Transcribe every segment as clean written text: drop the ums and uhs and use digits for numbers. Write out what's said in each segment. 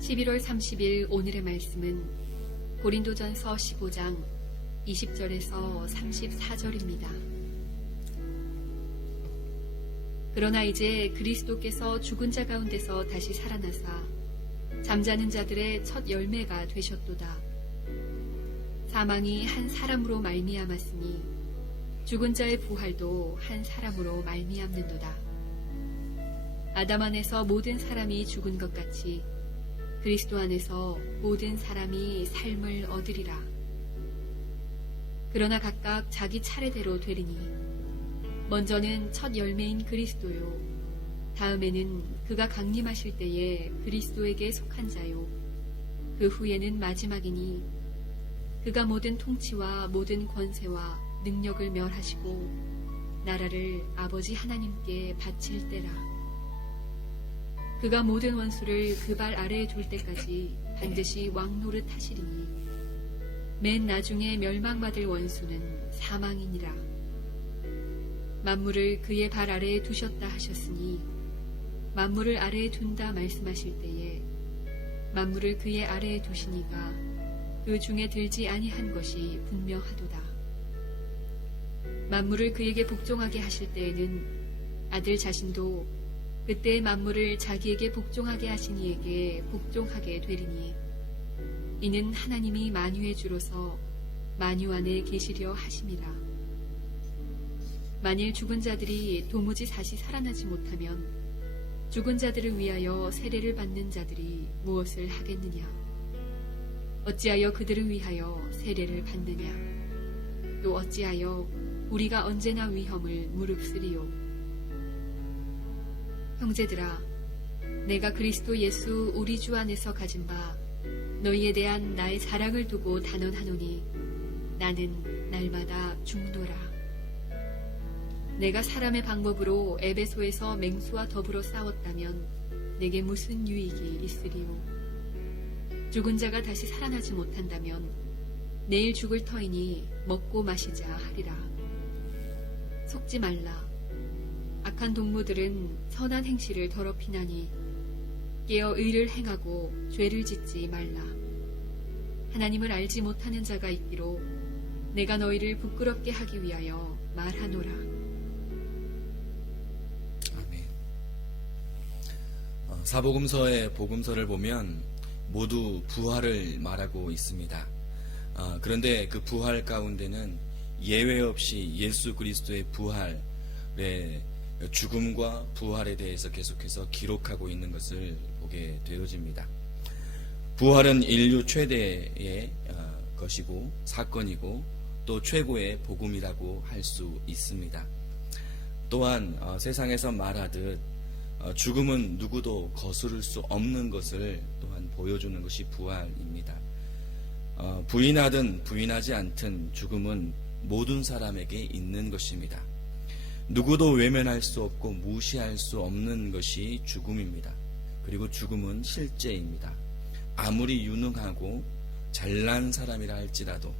11월 30일 오늘의 말씀은 고린도전서 15장 20절에서 34절입니다. 그러나 이제 그리스도께서 죽은 자 가운데서 다시 살아나사 잠자는 자들의 첫 열매가 되셨도다. 사망이 한 사람으로 말미암았으니 죽은 자의 부활도 한 사람으로 말미암는도다. 아담 안에서 모든 사람이 죽은 것 같이 그리스도 안에서 모든 사람이 삶을 얻으리라. 그러나 각각 자기 차례대로 되리니 먼저는 첫 열매인 그리스도요, 다음에는 그가 강림하실 때에 그리스도에게 속한 자요, 그 후에는 마지막이니 그가 모든 통치와 모든 권세와 능력을 멸하시고 나라를 아버지 하나님께 바칠 때라. 그가 모든 원수를 그 발 아래에 둘 때까지 반드시 왕노릇 하시리니 맨 나중에 멸망받을 원수는 사망이니라. 만물을 그의 발 아래에 두셨다 하셨으니 만물을 아래에 둔다 말씀하실 때에 만물을 그의 아래에 두시니가 그 중에 들지 아니한 것이 분명하도다. 만물을 그에게 복종하게 하실 때에는 아들 자신도 그때의 만물을 자기에게 복종하게 하신 이에게 복종하게 되리니 이는 하나님이 만유의 주로서 만유 안에 계시려 하심이라. 만일 죽은 자들이 도무지 다시 살아나지 못하면 죽은 자들을 위하여 세례를 받는 자들이 무엇을 하겠느냐? 어찌하여 그들을 위하여 세례를 받느냐? 또 어찌하여 우리가 언제나 위험을 무릅쓰리요? 형제들아, 내가 그리스도 예수 우리 주 안에서 가진 바 너희에 대한 나의 사랑을 두고 단언하노니 나는 날마다 죽노라. 내가 사람의 방법으로 에베소에서 맹수와 더불어 싸웠다면 내게 무슨 유익이 있으리요? 죽은 자가 다시 살아나지 못한다면 내일 죽을 터이니 먹고 마시자 하리라. 속지 말라. 악한 동무들은 선한 행실을 더럽히나니 깨어 의를 행하고 죄를 짓지 말라. 하나님을 알지 못하는 자가 있기로 내가 너희를 부끄럽게 하기 위하여 말하노라. 아멘. 사복음서의 복음서를 보면 모두 부활을 말하고 있습니다. 그런데 그 부활 가운데는 예외 없이 예수 그리스도의 부활의 죽음과 부활에 대해서 계속해서 기록하고 있는 것을 보게 되어집니다. 부활은 인류 최대의 것이고 사건이고 또 최고의 복음이라고 할 수 있습니다. 또한 세상에서 말하듯 죽음은 누구도 거스를 수 없는 것을 또한 보여주는 것이 부활입니다. 부인하든 부인하지 않든 죽음은 모든 사람에게 있는 것입니다. 누구도 외면할 수 없고 무시할 수 없는 것이 죽음입니다. 그리고 죽음은 실제입니다. 아무리 유능하고 잘난 사람이라 할지라도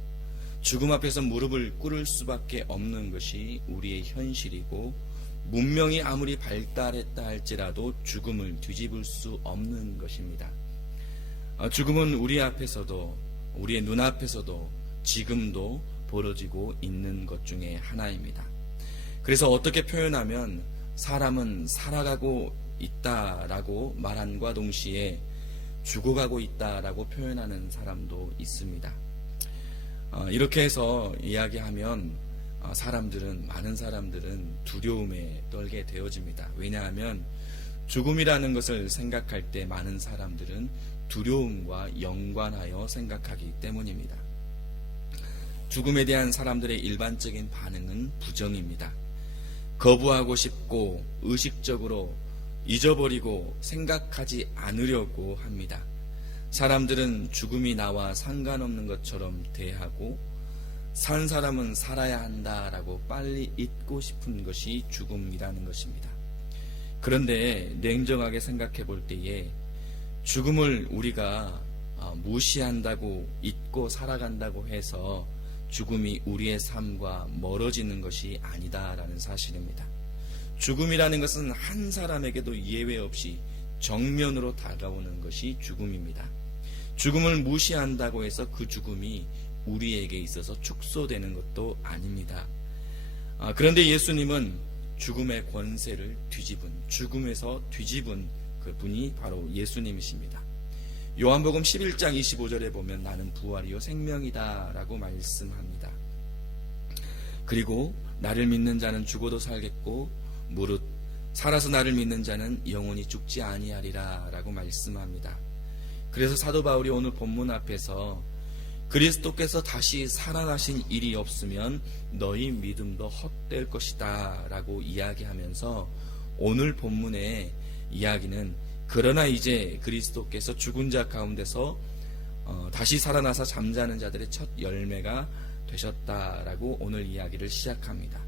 죽음 앞에서 무릎을 꿇을 수밖에 없는 것이 우리의 현실이고, 문명이 아무리 발달했다 할지라도 죽음을 뒤집을 수 없는 것입니다. 죽음은 우리 앞에서도, 우리의 눈앞에서도 지금도 벌어지고 있는 것 중에 하나입니다. 그래서 어떻게 표현하면 사람은 살아가고 있다라고 말함과 동시에 죽어가고 있다라고 표현하는 사람도 있습니다. 이렇게 해서 이야기하면 많은 사람들은 두려움에 떨게 되어집니다. 왜냐하면 죽음이라는 것을 생각할 때 많은 사람들은 두려움과 연관하여 생각하기 때문입니다. 죽음에 대한 사람들의 일반적인 반응은 부정입니다. 거부하고 싶고 의식적으로 잊어버리고 생각하지 않으려고 합니다. 사람들은 죽음이 나와 상관없는 것처럼 대하고 산 사람은 살아야 한다라고 빨리 잊고 싶은 것이 죽음이라는 것입니다. 그런데 냉정하게 생각해 볼 때에 죽음을 우리가 무시한다고 잊고 살아간다고 해서 죽음이 우리의 삶과 멀어지는 것이 아니다라는 사실입니다. 죽음이라는 것은 한 사람에게도 예외 없이 정면으로 다가오는 것이 죽음입니다. 죽음을 무시한다고 해서 그 죽음이 우리에게 있어서 축소되는 것도 아닙니다. 그런데 예수님은 죽음의 권세를 죽음에서 뒤집은 그 분이 바로 예수님이십니다. 요한복음 11장 25절에 보면 나는 부활이요 생명이다 라고 말씀합니다. 그리고 나를 믿는 자는 죽어도 살겠고 무릇 살아서 나를 믿는 자는 영원히 죽지 아니하리라 라고 말씀합니다. 그래서 사도 바울이 오늘 본문 앞에서 그리스도께서 다시 살아나신 일이 없으면 너희 믿음도 헛될 것이다 라고 이야기하면서 오늘 본문의 이야기는 그러나 이제 그리스도께서 죽은 자 가운데서 다시 살아나서 잠자는 자들의 첫 열매가 되셨다라고 오늘 이야기를 시작합니다.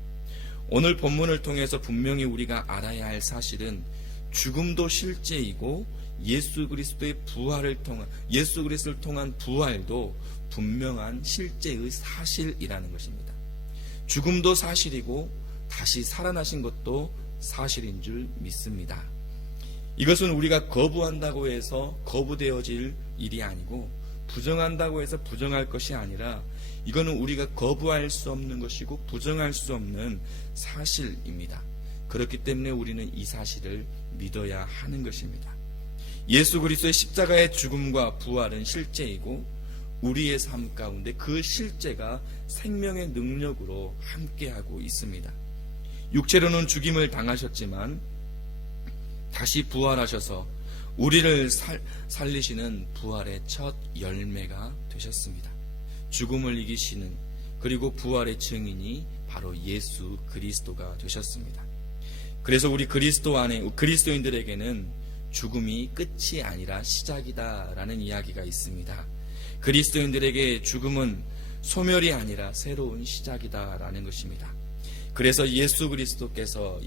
오늘 본문을 통해서 분명히 우리가 알아야 할 사실은 죽음도 실제이고 예수 그리스도를 통한 부활도 분명한 실제의 사실이라는 것입니다. 죽음도 사실이고 다시 살아나신 것도 사실인 줄 믿습니다. 이것은 우리가 거부한다고 해서 거부되어질 일이 아니고 부정한다고 해서 부정할 것이 아니라 이거는 우리가 거부할 수 없는 것이고 부정할 수 없는 사실입니다. 그렇기 때문에 우리는 이 사실을 믿어야 하는 것입니다. 예수 그리스도의 십자가의 죽음과 부활은 실제이고 우리의 삶 가운데 그 실제가 생명의 능력으로 함께하고 있습니다. 육체로는 죽임을 당하셨지만 다시 부활하셔서 우리를 살리시는 부활의 첫 열매가 되셨습니다. 죽음을 이기시는 그리고 부활의 증인이 바로 예수 그리스도가 되셨습니다. 그래서 우리 그리스도인들에게는 죽음이 끝이 아니라 시작이다라는 이야기가 있습니다. 그리스도인들에게 죽음은 소멸이 아니라 새로운 시작이다라는 것입니다. 그래서 예수 그리스도께서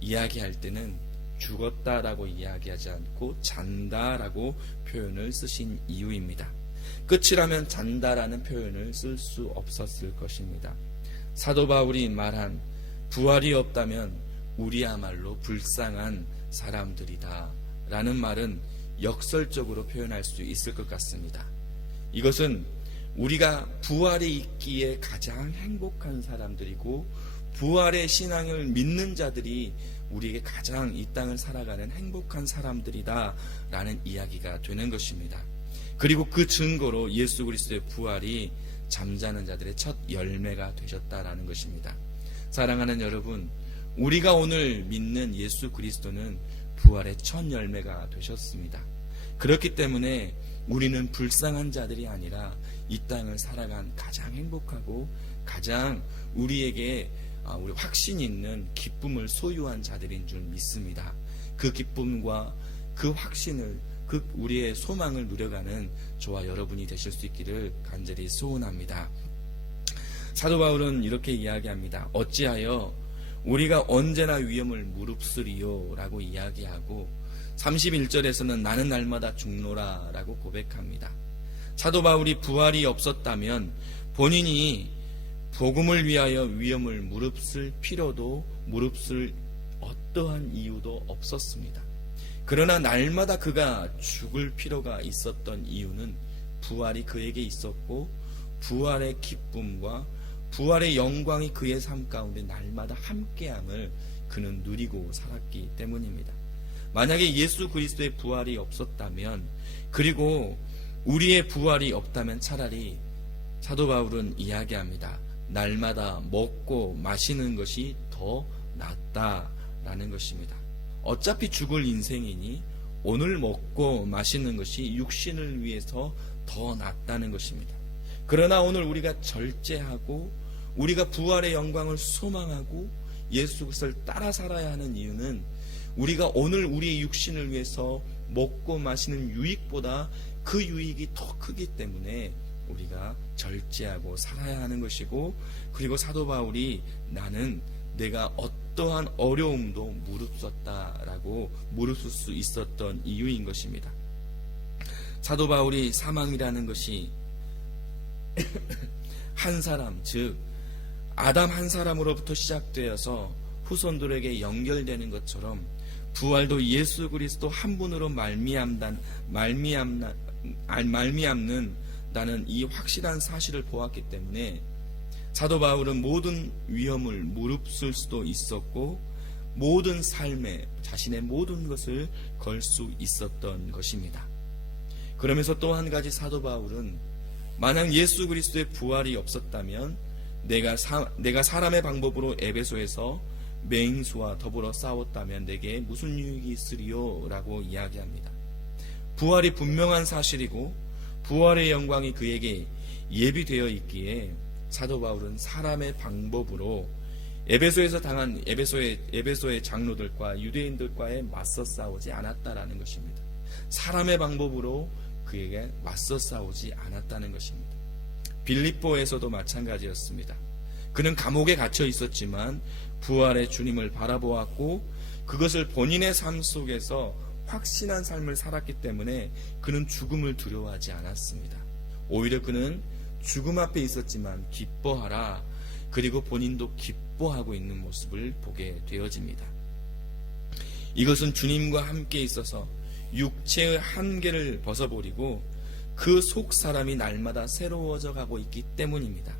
이야기할 때는 죽었다라고 이야기하지 않고 잔다라고 표현을 쓰신 이유입니다. 끝이라면 잔다라는 표현을 쓸 수 없었을 것입니다. 사도 바울이 말한 부활이 없다면 우리야말로 불쌍한 사람들이다 라는 말은 역설적으로 표현할 수 있을 것 같습니다. 이것은 우리가 부활이 있기에 가장 행복한 사람들이고 부활의 신앙을 믿는 자들이 우리에게 가장 이 땅을 살아가는 행복한 사람들이다 라는 이야기가 되는 것입니다. 그리고 그 증거로 예수 그리스도의 부활이 잠자는 자들의 첫 열매가 되셨다라는 것입니다. 사랑하는 여러분, 우리가 오늘 믿는 예수 그리스도는 부활의 첫 열매가 되셨습니다. 그렇기 때문에 우리는 불쌍한 자들이 아니라 이 땅을 살아간 가장 행복하고 가장 우리에게 우리 확신 있는 기쁨을 소유한 자들인 줄 믿습니다. 그 기쁨과 그 확신을 우리의 소망을 누려가는 저와 여러분이 되실 수 있기를 간절히 소원합니다. 사도 바울은 이렇게 이야기합니다. 어찌하여 우리가 언제나 위험을 무릅쓰리요 라고 이야기하고 31절에서는 나는 날마다 죽노라 라고 고백합니다. 사도 바울이 부활이 없었다면 본인이 복음을 위하여 위험을 무릅쓸 필요도 무릅쓸 어떠한 이유도 없었습니다. 그러나 날마다 그가 죽을 필요가 있었던 이유는 부활이 그에게 있었고 부활의 기쁨과 부활의 영광이 그의 삶 가운데 날마다 함께함을 그는 누리고 살았기 때문입니다. 만약에 예수 그리스도의 부활이 없었다면 그리고 우리의 부활이 없다면 차라리 사도 바울은 이야기합니다. 날마다 먹고 마시는 것이 더 낫다라는 것입니다. 어차피 죽을 인생이니 오늘 먹고 마시는 것이 육신을 위해서 더 낫다는 것입니다. 그러나 오늘 우리가 절제하고 우리가 부활의 영광을 소망하고 예수 그리스도를 따라 살아야 하는 이유는 우리가 오늘 우리의 육신을 위해서 먹고 마시는 유익보다 그 유익이 더 크기 때문에 우리가 절제하고 살아야 하는 것이고 그리고 사도 바울이 나는 내가 어떠한 어려움도 무릅썼다라고 무릅쓸 수 있었던 이유인 것입니다. 사도 바울이 사망이라는 것이 한 사람 즉 아담 한 사람으로부터 시작되어서 후손들에게 연결되는 것처럼 부활도 예수 그리스도 한 분으로 말미암는다는 이 확실한 사실을 보았기 때문에 사도 바울은 모든 위험을 무릅쓸 수도 있었고 모든 삶에 자신의 모든 것을 걸 수 있었던 것입니다. 그러면서 또 한 가지 사도 바울은 만약 예수 그리스도의 부활이 없었다면 내가 사람의 방법으로 에베소에서 맹수와 더불어 싸웠다면 내게 무슨 유익이 있으리요? 라고 이야기합니다. 부활이 분명한 사실이고 부활의 영광이 그에게 예비되어 있기에 사도 바울은 사람의 방법으로 에베소에서 당한 에베소의 장로들과 유대인들과의 맞서 싸우지 않았다라는 것입니다. 사람의 방법으로 그에게 맞서 싸우지 않았다는 것입니다. 빌립보에서도 마찬가지였습니다. 그는 감옥에 갇혀 있었지만 부활의 주님을 바라보았고 그것을 본인의 삶 속에서 확신한 삶을 살았기 때문에 그는 죽음을 두려워하지 않았습니다. 오히려 그는 죽음 앞에 있었지만 기뻐하라, 그리고 본인도 기뻐하고 있는 모습을 보게 되어집니다. 이것은 주님과 함께 있어서 육체의 한계를 벗어버리고 그 속 사람이 날마다 새로워져 가고 있기 때문입니다.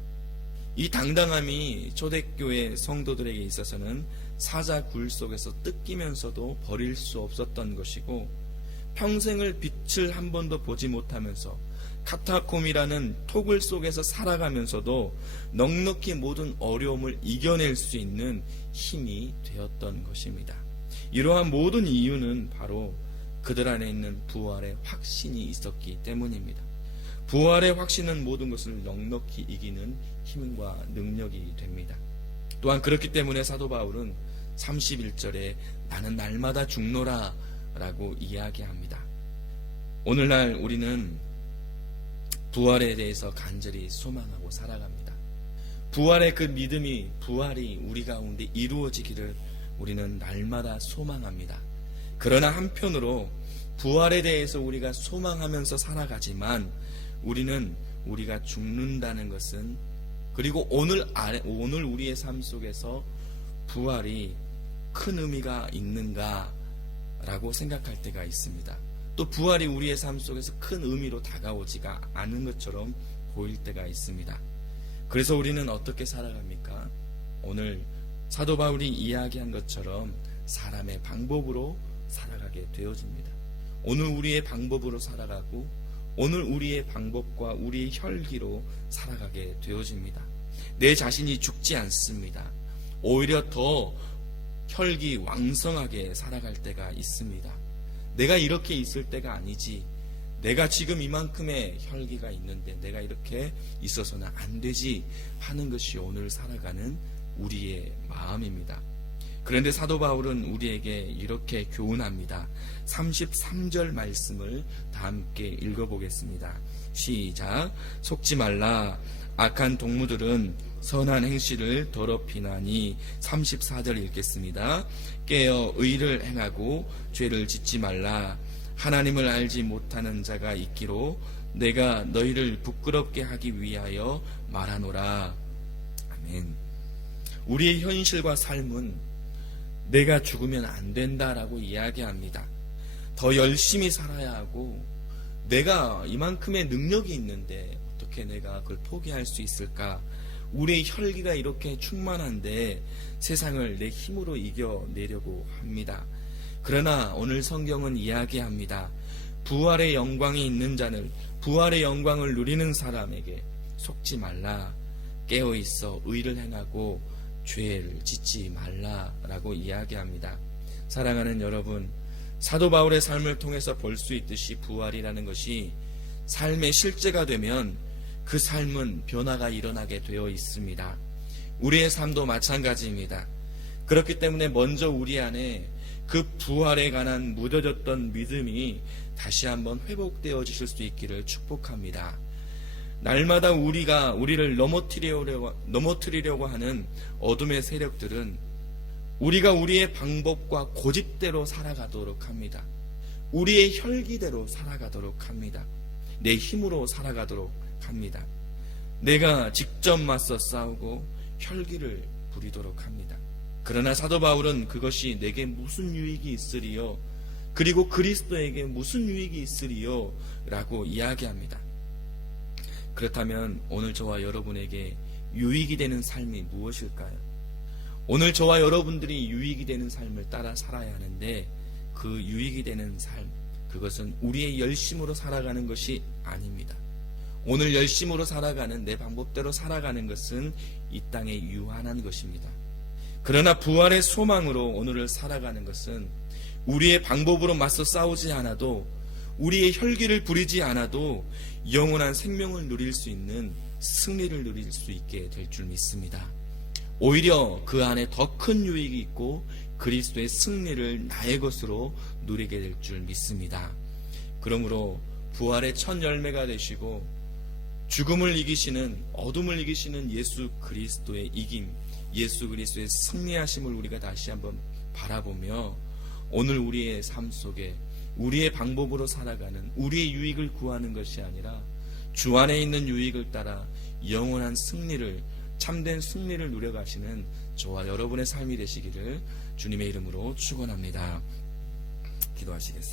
이 당당함이 초대교회 성도들에게 있어서는 사자굴 속에서 뜯기면서도 버릴 수 없었던 것이고 평생을 빛을 한 번도 보지 못하면서 카타콤이라는 토굴 속에서 살아가면서도 넉넉히 모든 어려움을 이겨낼 수 있는 힘이 되었던 것입니다. 이러한 모든 이유는 바로 그들 안에 있는 부활의 확신이 있었기 때문입니다. 부활의 확신은 모든 것을 넉넉히 이기는 힘과 능력이 됩니다. 또한 그렇기 때문에 사도 바울은 31절에 나는 날마다 죽노라 라고 이야기합니다. 오늘날 우리는 부활에 대해서 간절히 소망하고 살아갑니다. 부활의 그 믿음이, 부활이 우리 가운데 이루어지기를 우리는 날마다 소망합니다. 그러나 한편으로 부활에 대해서 우리가 소망하면서 살아가지만 우리는 우리가 죽는다는 것은, 그리고 오늘 우리의 삶 속에서 부활이 큰 의미가 있는가 라고 생각할 때가 있습니다. 또 부활이 우리의 삶 속에서 큰 의미로 다가오지가 않은 것처럼 보일 때가 있습니다. 그래서 우리는 어떻게 살아갑니까? 오늘 사도 바울이 이야기한 것처럼 사람의 방법으로 살아가게 되어집니다. 오늘 우리의 방법으로 살아가고 오늘 우리의 방법과 우리의 혈기로 살아가게 되어집니다. 내 자신이 죽지 않습니다. 오히려 더 혈기 왕성하게 살아갈 때가 있습니다. 내가 이렇게 있을 때가 아니지, 내가 지금 이만큼의 혈기가 있는데 내가 이렇게 있어서는 안 되지 하는 것이 오늘 살아가는 우리의 마음입니다. 그런데 사도 바울은 우리에게 이렇게 교훈합니다. 33절 말씀을 다 함께 읽어보겠습니다. 시작. 속지 말라. 악한 동무들은 선한 행실을 더럽히나니. 34절 읽겠습니다. 깨어 의를 행하고 죄를 짓지 말라. 하나님을 알지 못하는 자가 있기로 내가 너희를 부끄럽게 하기 위하여 말하노라. 아멘. 우리의 현실과 삶은 내가 죽으면 안 된다라고 이야기합니다. 더 열심히 살아야 하고 내가 이만큼의 능력이 있는데 어떻게 내가 그걸 포기할 수 있을까? 우리의 혈기가 이렇게 충만한데 세상을 내 힘으로 이겨내려고 합니다. 그러나 오늘 성경은 이야기합니다. 부활의 영광이 있는 자는, 부활의 영광을 누리는 사람에게 속지 말라. 깨어있어 의를 행하고 죄를 짓지 말라라고 이야기합니다. 사랑하는 여러분, 사도 바울의 삶을 통해서 볼 수 있듯이 부활이라는 것이 삶의 실제가 되면 그 삶은 변화가 일어나게 되어 있습니다. 우리의 삶도 마찬가지입니다. 그렇기 때문에 먼저 우리 안에 그 부활에 관한 묻어졌던 믿음이 다시 한번 회복되어지실 수 있기를 축복합니다. 날마다 우리를 넘어뜨리려고 하는 어둠의 세력들은 우리가 우리의 방법과 고집대로 살아가도록 합니다. 우리의 혈기대로 살아가도록 합니다. 내 힘으로 살아가도록 합니다. 내가 직접 맞서 싸우고 혈기를 부리도록 합니다. 그러나 사도 바울은 그것이 내게 무슨 유익이 있으리요? 그리고 그리스도에게 무슨 유익이 있으리요? 라고 이야기합니다. 그렇다면 오늘 저와 여러분에게 유익이 되는 삶이 무엇일까요? 오늘 저와 여러분들이 유익이 되는 삶을 따라 살아야 하는데 그 유익이 되는 삶, 그것은 우리의 열심으로 살아가는 것이 아닙니다. 오늘 열심으로 살아가는 내 방법대로 살아가는 것은 이 땅에 유한한 것입니다. 그러나 부활의 소망으로 오늘을 살아가는 것은 우리의 방법으로 맞서 싸우지 않아도, 우리의 혈기를 부리지 않아도 영원한 생명을 누릴 수 있는 승리를 누릴 수 있게 될 줄 믿습니다. 오히려 그 안에 더 큰 유익이 있고 그리스도의 승리를 나의 것으로 누리게 될 줄 믿습니다. 그러므로 부활의 첫 열매가 되시고 죽음을 이기시는, 어둠을 이기시는 예수 그리스도의 이김, 예수 그리스도의 승리하심을 우리가 다시 한번 바라보며 오늘 우리의 삶 속에 우리의 방법으로 살아가는, 우리의 유익을 구하는 것이 아니라 주 안에 있는 유익을 따라 영원한 승리를, 참된 승리를 누려가시는 저와 여러분의 삶이 되시기를 주님의 이름으로 축원합니다. 기도하시겠습니다.